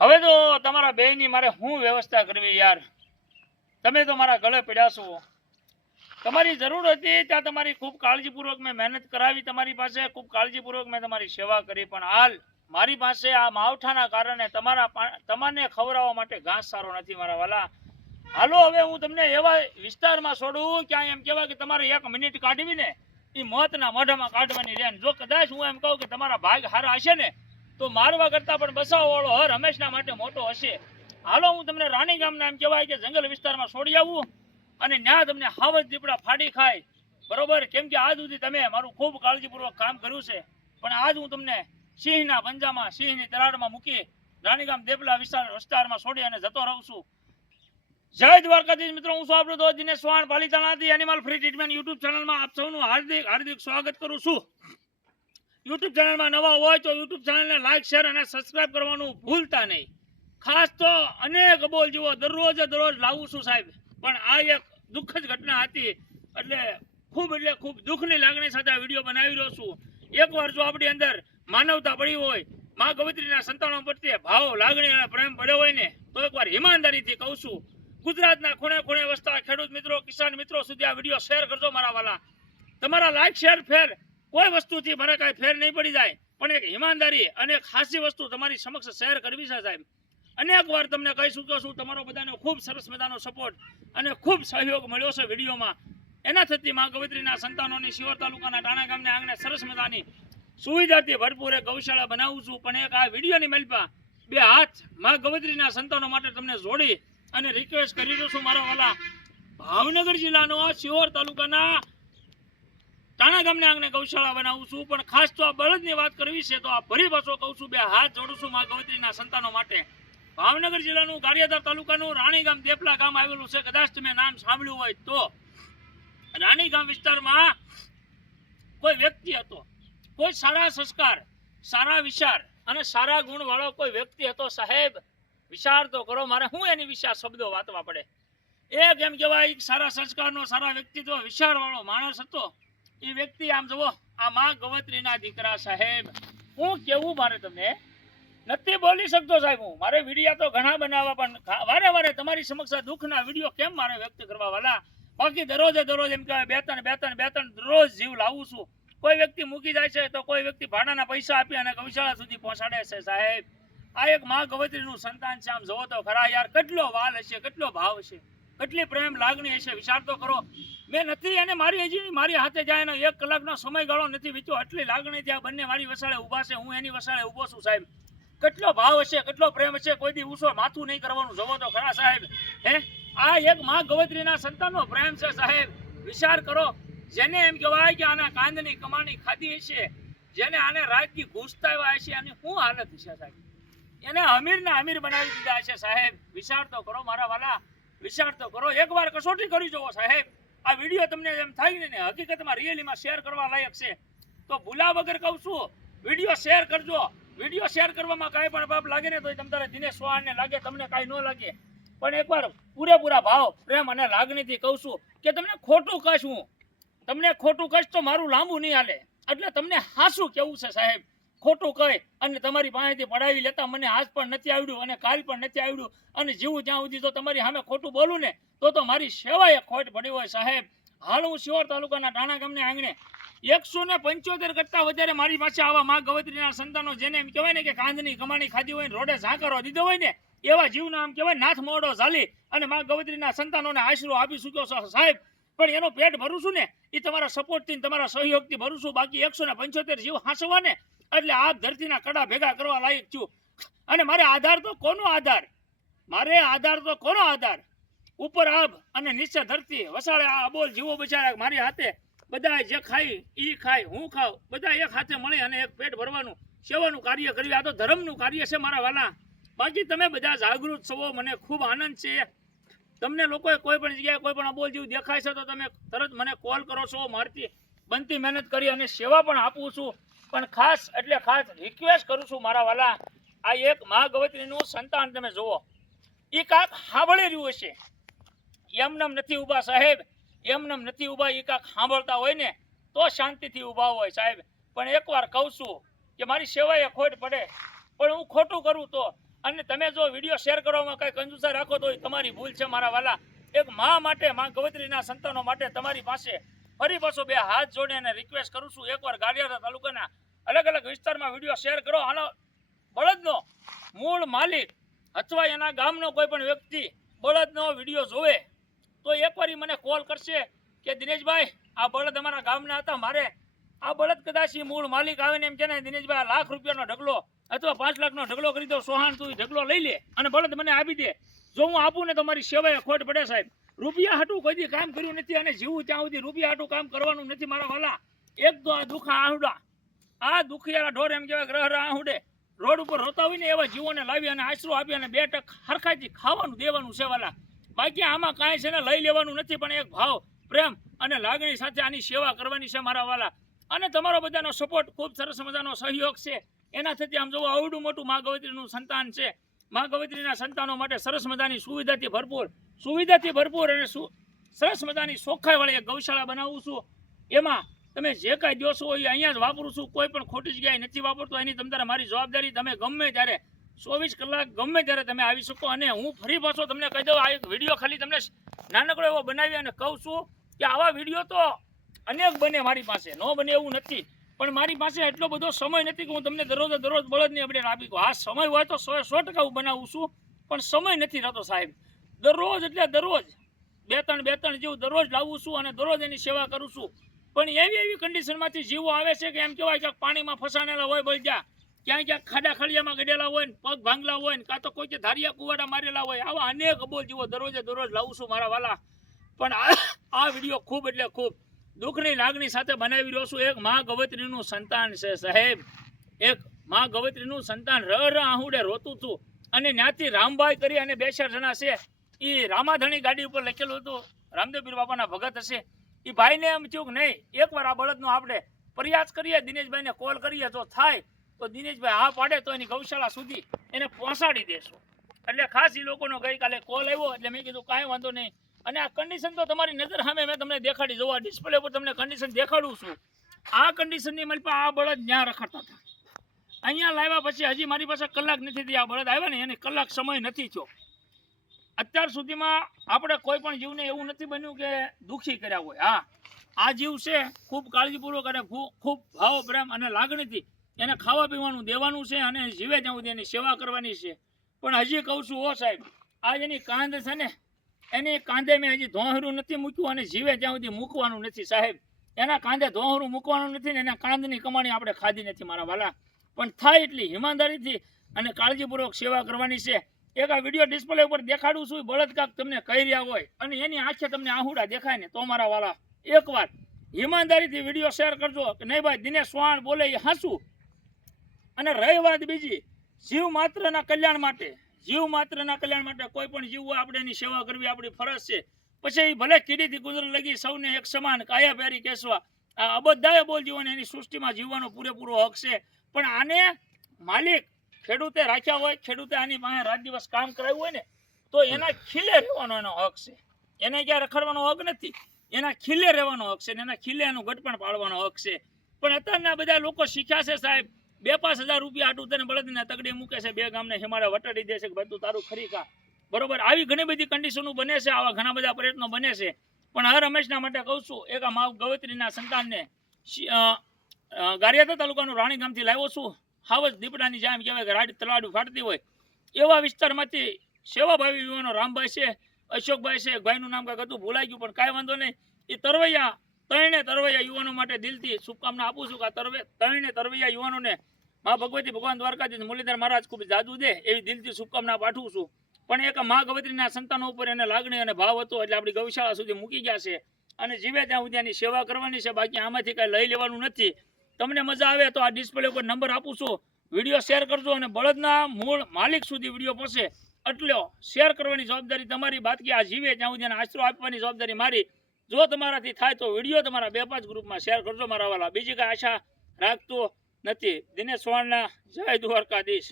હવે તો તમારા બેયની મારે શું વ્યવસ્થા કરવી યાર? તમે તો મારા ગળે પડ્યા છો. તમારી જરૂર હતી ત્યાં તમારી ખૂબ કાળજીપૂર્વક મેં મહેનત કરાવી, તમારી પાસે ખૂબ કાળજીપૂર્વક મેં તમારી સેવા કરી, પણ હાલ મારી પાસે આ માવઠાના કારણે તમને ખવડાવવા માટે ઘાસ સારો નથી મારા વાલા. હાલો હવે હું તમને એવા વિસ્તારમાં છોડું ક્યાં એમ કહેવાય કે તમારે 1 મિનિટ કાઢવી ને એ મોતના મોઢામાં કાઢવાની રહે. જો કદાચ હું એમ કહું કે તમારા ભાગ હારા હશે ને તો મારવા કરતા પણ બસાવવા વાળો હર હંમેશના માટે મોટો હશે. હાલો હું તમને રાણી ગામના એમ કહેવાય કે જંગલ વિસ્તારમાં છોડી આવું અને ત્યાં તમને હાવજ દીપડા ફાડી ખાય, બરોબર? કેમ કે આજ સુધી તમે મારું ખૂબ કાળજીપૂર્વક કામ કર્યું છે, પણ આજ હું તમને સિંહના પંજામાં સિંહની તરાડમાં મૂકી રાણીગામ દેપલા વિસ્તારમાં છોડી અને જતો રહું છું. જય દ્વારકાધીશ મિત્રો, હું છું આપણો દોસ્ત દિનેશ ચૌહાણ, પાલીતાણાથી એનિમલ ફ્રી ટ્રીટમેન્ટ યુટ્યુબ ચેનલમાં આપ સૌનું હાર્દિક સ્વાગત કરું છું. યુટ્યુબ ચેનલમાં નવા હોય તો યુટ્યુબ ચેનલને લાઈક શેર અને સબસ્ક્રાઇબ કરવાનું ભૂલતા નહીં. ખાસ તો અનેક અબોલ જેવો દરરોજ લાવું છું સાહેબ, પણ આ એક દુઃખદ ઘટના હતી એટલે ખૂબ દુઃખની લાગણી સાથે આ વિડીયો બનાવી રહ્યો છું. એકવાર જો આપણી અંદર માનવતા પડી હોય, મા ગવત્રીના સંતાનો પ્રત્યે ભાવ લાગણી અને પ્રેમ પડ્યો હોય ને તો એકવાર ઈમાનદારીથી કહું છું, ગુજરાતના ખૂણે ખૂણે વસતા ખેડૂત મિત્રો, કિસાન મિત્રો સુધી આ વિડીયો શેર કરજો મારા વાલા. તમારા લાઈક શેર ફેર કોઈ વસ્તુથી મને કાંઈ ફેર નહીં પડી જાય, પણ એક ઈમાનદારી અને એક ખાસી વસ્તુ તમારી સમક્ષ શેર કરવી છે સાહેબ. અનેક વાર તમને કહી ચૂક્યો છું, તમારો બધાનો ખૂબ સરસ મજાનો સપોર્ટ અને ખૂબ સહયોગ મળ્યો છે વિડીયોમાં. એના થકી મા ગવત્રીના સંતાનોની શિહોર તાલુકાના ટાણા ગામને આંગણે સરસ મજાની સુવિધાથી ભરપૂર એક ગૌશાળા બનાવું છું, પણ એક આ વિડીયોની મલપા 2 હાથ મા ગવત્રીના સંતાનો માટે તમને જોડી અને રિક્વેસ્ટ કરી રહ્યો છું મારા વાલા. ભાવનગર જિલ્લાનો શિહોર તાલુકાના ટાણા ગામને આંગણે ગૌશાળા બનાવું છું, પણ ખાસ તો આ બળદની વાત કરવી છે તો આ ભરી પાછો કહું છું, 2 હાથ જોડું છું મા ગવત્રીના સંતાનો માટે. ભાવનગર જિલ્લાનું ગારિયાધાર તાલુકાનું રાણીગામ દેપલા ગામ આવેલું છે. કદાચ તમે નામ સાંભળ્યું હોય તો રાણીગામ વિસ્તારમાં કોઈ વ્યક્તિ હતો, કોઈ સારા સંસ્કાર, સારા વિચાર અને સારા ગુણ વાળો કોઈ વ્યક્તિ હતો સાહેબ. વિચાર તો કરો, મારે હું એની વિશે શબ્દો વાતવા પડે. એક એમ કહેવાય સારા સંસ્કારનો, સારા વ્યક્તિત્વ, વિચાર વાળો માણસ હતો. એ વ્યક્તિ આમ જુઓ, આ મા ગવત્રીના દીકરા સાહેબ. હું કેવું મારે તમને નથી બોલી શકતો સાહેબ. હું મારે વિડીયા તો ઘણા બનાવવા, પણ વારે વારે તમારી સમક્ષ દુઃખના વિડીયો કેમ મારે વ્યક્ત કરવા વાલા? બાકી દરરોજે એમ કહેવાય બે ત્રણ દરરોજ જીવ લાવું છું. કોઈ વ્યક્તિ મૂકી જાય છે તો કોઈ વ્યક્તિ ભાડાના પૈસા આપી અને ગૌશાળા સુધી પહોંચાડે છે સાહેબ. આ એક મા ગવત્રીનું સંતાન છે. આમ જોવો તો ખરા યાર, કેટલો વાલ હશે, કેટલો ભાવ હશે, કેટલી પ્રેમ લાગણી હશે. વિચાર તો કરો. મેં નથી અને મારી હાથે જાય એનો 1 કલાકનો સમયગાળો નથી વીત્યો, એટલી લાગણી ત્યાં બંને મારી વસાળે ઊભા છે, હું એની વસાળે ઊભો છું સાહેબ. કેટલો ભાવ હશે, કેટલો પ્રેમ હશે. કોઈ દી ઊંચો માથું નહીં કરવાનું. જોવો તો ખરા સાહેબ. આ એક મા ગવત્રીના સંતાનનો પ્રેમ છે સાહેબ. વિચાર કરો, જેને એમ કહેવાય કે આના કાંદની કમાણી ખાધી હશે, જેને આને રાતથી ઘૂસતા આવ્યા હશે, આની શું હાલત હશે સાહેબ? એને અમીરના અમીર બનાવી દીધા હશે સાહેબ. વિચાર તો કરો મારા વાલા, વિચાર તો કરો. એકવાર કસોટી કરી જોવો સાહેબ. આ વિડીયો તમને એમ થાય ને હકીકતમાં રિયલીમાં શેર કરવા લાયક છે તો ભૂલા વગર કહું છું, વિડીયો શેર કરજો. વિડીયો શેર કરવામાં કાંઈ પણ પાપ લાગે ને તો તમારે દિનેશ ચૌહાણને લાગે, તમને કાંઈ ન લાગે, પણ એકવાર પૂરેપૂરા ભાવ, પ્રેમ અને લાગણીથી કહું છું કે તમને ખોટું કહીશ તો મારું લાંબુ નહીં હાલે. એટલે તમને હાસું કેવું છે સાહેબ. ખોટું કહી અને તમારી પાસેથી પડાવી લેતા મને આજ પણ નથી આવડ્યું અને કાલ પણ નથી આવડ્યું, અને જીવું જ્યાં સુધી તો તમારી સામે ખોટું બોલું ને તો મારી સેવાએ ખોટ પડી હોય સાહેબ. હાલ હું શિહોર તાલુકાના ટાણા ગામને આંગણે 175 કરતા વધારે મારી પાસે આવા મા ગવત્રીના સંતાનો, જેને એમ કહેવાય ને કે કાંદની કમાણી ખાધી હોય, રોડે ઝાંકારો દીધો હોય ને એવા જીવના આમ કહેવાય નાથ મોડો ઝાલી અને મા ગવત્રીના સંતાનોને આશરો આપી ચૂક્યો છો સાહેબ. પણ એનો પેટ ભરું છું ને એ તમારા સપોર્ટથી, તમારા સહયોગથી ભરું છું. બાકી 175 જીવ હાંસવા ને એટલે આ ધરતીના કડા ભેગા કરવા લાયક છું. અને મારે આધાર તો કોનો આધાર? ઉપર આબ અને નીચે ધરતી વસાડે આ અબોલ જીવો બચારા મારી હાથે. બધા જે ખાય ઈ ખાય, હું ખાવ, બધા એક હાથે મળી અને એક પેટ ભરવાનું સેવાનું કાર્ય કર્યું. આ તો ધર્મનું કાર્ય છે મારા વાલા. બાકી તમે બધા જાગૃત છો, મને ખૂબ આનંદ છે. તમને લોકોએ કોઈ પણ જગ્યાએ કોઈ પણ અબોલ જીવ દેખાય છે તો તમે તરત મને કોલ કરો છો. મારથી બનતી મહેનત કરી અને સેવા પણ આપું છું, પણ ખાસ રિક્વેસ્ટ કરું છું મારા વાલા. આ એક મા ગવત્રીનું સંતાન તમે જુઓ, એ કાંક સાંભળી રહ્યું હશે. એમનેમ નથી ઊભા સાહેબ, એમનેમ નથી ઊભા. એ કાંક સાંભળતા હોય ને તો શાંતિથી ઊભા હોય સાહેબ. પણ એકવાર કહું છું કે મારી સેવાએ ખોટ પડે, પણ હું ખોટું કરું તો અને તમે જો વિડીયો શેર કરવામાં કઈ કંજુસાઈ રાખો તો એ તમારી ભૂલ છે મારા વાલા. એક મા માટે, મા ગવત્રીના સંતાનો માટે તમારી પાસે ફરી પાછો બે હાથ જોડે અને રિક્વેસ્ટ કરું છું, એકવાર ગારિયાધાર તાલુકાના અલગ અલગ વિસ્તારમાં વિડીયો શેર કરો. આનો બળદનો મૂળ માલિક અથવા એના ગામનો કોઈ પણ વ્યક્તિ બળદનો વિડીયો જોવે તો એકવાર ઈ મને કોલ કરશે કે દિનેશભાઈ આ બળદ અમારા ગામના હતા, મારે આ બળદ કદાચ ઈ મૂળ માલિક આવીને એમ કે ને દિનેશભાઈ આ ₹1 લાખનો ઢગલો અથવા 5 લાખનો ઢગલો કરી દો, સોહાણ તું ઢગલો લઈ લે અને બળદ મને આપી દે. જો હું આપું ને તો મારી સેવાએ ખોટ પડે સાહેબ. રૂપિયા હાટું કોઈ દી કામ કર્યું નથી અને જીવું ત્યાં સુધી રૂપિયા હાટું કામ કરવાનું નથી મારા વાલા. એક તો આ દુખા આહુડા, આ દુખિયારા ઢોર એમ કહેવાય ગ્રહરા આહુડે રોડ ઉપર રોતા હોય ને એવા જીવોને લાવી અને આશરો આપી અને 2 ટક હરખાઈથી ખાવાનું દેવાનું છે વાલા. બાકી આમાં કાંઈ છે ને લઈ લેવાનું નથી, પણ એક ભાવ, પ્રેમ અને લાગણી સાથે આની સેવા કરવાની છે મારા વાલા. અને તમારો બધાનો સપોર્ટ, ખૂબ સરસ મજાનો સહયોગ છે. એના થકી આમ જોવો આવડું મોટું મા ગવત્રીનું સંતાન છે. મા ગવત્રીના સંતાનો માટે સરસ મજાની સુવિધાથી ભરપૂર અને સરસ મજાની ચોખ્ખાઈવાળી એક ગૌશાળા બનાવું છું. એમાં તમે જે કાંઈ દો છો એ અહીંયા જ વાપરું છું, કોઈ પણ ખોટી જગ્યાએ નથી વાપરતો. એની તમ તારે મારી જવાબદારી, તમે ગમે ત્યારે 24 કલાક ગમે ત્યારે તમે આવી શકો. અને હું ફરી પાછો તમને કહી દઉં, આ એક વિડીયો ખાલી તમને નાનકડો એવો બનાવી અને કહું છું કે આવા વિડીયો તો અનેક બને મારી પાસે, ન બને એવું નથી, પણ મારી પાસે એટલો બધો સમય નથી કે હું તમને દરરોજ બળદની અપડેટ આપી કહું. હા સમય હોય તો 100% હું બનાવું છું, પણ સમય નથી રહેતો સાહેબ. દરરોજ એટલે દરરોજ 2-3 જેવું દરરોજ લાવું છું અને દરરોજ એની સેવા કરું છું. પણ એવી કન્ડિશનમાંથી જીવો આવે છે કે એમ કહેવાય કે પાણીમાં ફસાણેલા હોય બળદા, ક્યાંક ખાડા ખડિયામાં ગડેલા હોય ને પગ ભાંગલા હોય ને કાં તો કોઈ ધારિયા કુવાડા મારેલા હોય, આવા અનેક અબોલ જીવો દરરોજ લાવું છું મારા વાલા. પણ આ વિડીયો ખૂબ એટલે ખૂબ દુઃખની લાગણી સાથે બનાવી રહ્યો છું. એક મા ગવત્રીનું સંતાન છે સાહેબ, એક મા ગવત્રીનું સંતાન ર આહુડે રોતું હતું. અને ત્યાંથી રામભાઈ કરી અને 2-4 જણા છે, એ રામાધણી ગાડી ઉપર લખેલું હતું, રામદેવપીર બાપાના ભગત હશે. એ ભાઈને એમ થયું કે નહીં, એકવાર આ બળદનો આપણે પ્રયાસ કરીએ, દિનેશભાઈને કોલ કરીએ, જો થાય તો દિનેશભાઈ હા પાડે તો એની ગૌશાળા સુધી એને પહોંચાડી દેશું. એટલે ખાસ એ લોકોનો ગઈકાલે કોલ આવ્યો, એટલે મેં કીધું કાંઈ વાંધો નહીં. અને આ કન્ડિશન તો તમારી નજર સામે મેં તમને દેખાડી, જોવા ડિસ્પ્લે ઉપર તમને કન્ડિશન દેખાડું છું. આ કન્ડિશનની મારી પાસે આ બળદ ત્યાં રખડતા હતા. અહીંયા લાવ્યા પછી હજી મારી પાસે કલાક નથી થઈ, આ બળદ આવ્યા ને એને કલાક સમય નથી થયો. અત્યાર સુધીમાં આપણે કોઈ પણ જીવને એવું નથી બન્યું કે દુઃખી કર્યા હોય. હા આ જીવ છે ખૂબ કાળજીપૂર્વક અને ખૂબ ભાવ, પ્રેમ અને લાગણીથી એને ખાવા પીવાનું દેવાનું છે અને જીવે ત્યાં સુધી એની સેવા કરવાની છે. પણ હજી કહું છું ઓ સાહેબ, આ એની કાંધ છે ને, એની કાંધે મેં હજી ધોહરું નથી મૂક્યું અને જીવે ત્યાં સુધી મૂકવાનું નથી સાહેબ. એના કાંધે ધોહરું મૂકવાનું નથી ને એના કાંધની કમાણી આપણે ખાધી નથી મારા વાલા. પણ થાય એટલી ઈમાનદારીથી અને કાળજીપૂર્વક સેવા કરવાની છે. એક આ વિડીયો ડિસ્પ્લે ઉપર દેખાડું છું, બળદ કાક તમને કહી રહ્યા હોય અને એની આંખે તમને આહુડા દેખાય ને તો મારા વાલા એકવાર ઈમાનદારીથી વિડીયો શેર કરજો કે નહીં ભાઈ દિનેશ ચૌહાણ બોલે એ હાંસું. અને રહી વાત બીજી, જીવ માત્રના કલ્યાણ માટે કોઈ પણ જીવ હોય આપણે એની સેવા કરવી આપણી ફરજ છે. પછી ભલે કીડીથી ગુજર લગી સૌને એક સમાન કાયા પ્યારી કેસવા, આ બધાએ બોલ જીવોને એની સૃષ્ટિમાં જીવવાનો પૂરેપૂરો હક છે. પણ આને માલિક ખેડૂતે રાખ્યા હોય, ખેડૂતે આની પાસે રાત દિવસ કામ કરાવ્યું હોય ને તો એના ખીલે રહેવાનો એનો હક છે. એને ક્યાં રખડવાનો હક નથી, એના ખીલે રહેવાનો હક છે ને એના ખીલે એનું ગટપણ પાડવાનો હક છે. પણ અત્યારના બધા લોકો શીખ્યા છે સાહેબ, 2-5 હજાર રૂપિયા આટું તને બળદને તગડી મૂકે છે, 2 ગામને હિમાડે વટાડી દે છે કે ભાઈ તું તારું ખરી ખા. બરોબર, આવી ઘણી બધી કન્ડિશનો બને છે, આવા ઘણા બધા પ્રયત્નો બને છે. પણ હર હંમેશના માટે કહું છું, એક આ મા ગવત્રીના સંતાનને ગારિયાધાર તાલુકાનું રાણી ગામથી લાવ્યો છું. હાવજ દીપડાની જેમ કહેવાય કે રાડી તલાડું ફાટતી હોય એવા વિસ્તારમાંથી સેવાભાવી યુવાનો રામભાઈ છે, અશોકભાઈ છે, ભાઈનું નામ કાંઈક હતું ભૂલાઈ ગયું, પણ કાંઈ વાંધો નહીં. એ તરવૈયા યુવાનો માટે દિલથી શુભકામના આપું છું કે તરવૈયા યુવાનોને મા ભગવતી ભગવાન દ્વારકાધીશ મુરલીધર મહારાજ ખૂબ જાદુ દે એવી દિલથી શુભકામના પાઠવું છું. પણ એક મા ગવત્રીના સંતાનો ઉપર એને લાગણી અને ભાવ હતો એટલે આપણી ગૌશાળા સુધી મૂકી ગયા છે અને જીવે ત્યાં સુધી એની સેવા કરવાની છે. બાકી આમાંથી કાંઈ લઈ લેવાનું નથી. તમને મજા આવે તો આ ડિસ્પ્લે ઉપર નંબર આપું છું, વિડીયો શેર કરજો અને બળદના મૂળ માલિક સુધી વિડીયો પહોંચે એટલો શેર કરવાની જવાબદારી તમારી. બાકી આ જીવે ત્યાં સુધી આશરો આપવાની જવાબદારી મારી. જો તમારાથી થાય તો વિડીયો તમારા 2-5 ગ્રુપમાં શેર કરજો મારા વાલા. બીજી કાંઈ આશા રાખતો નથી. દિનેશ ચૌહાણના જય દ્વારકાધીશ.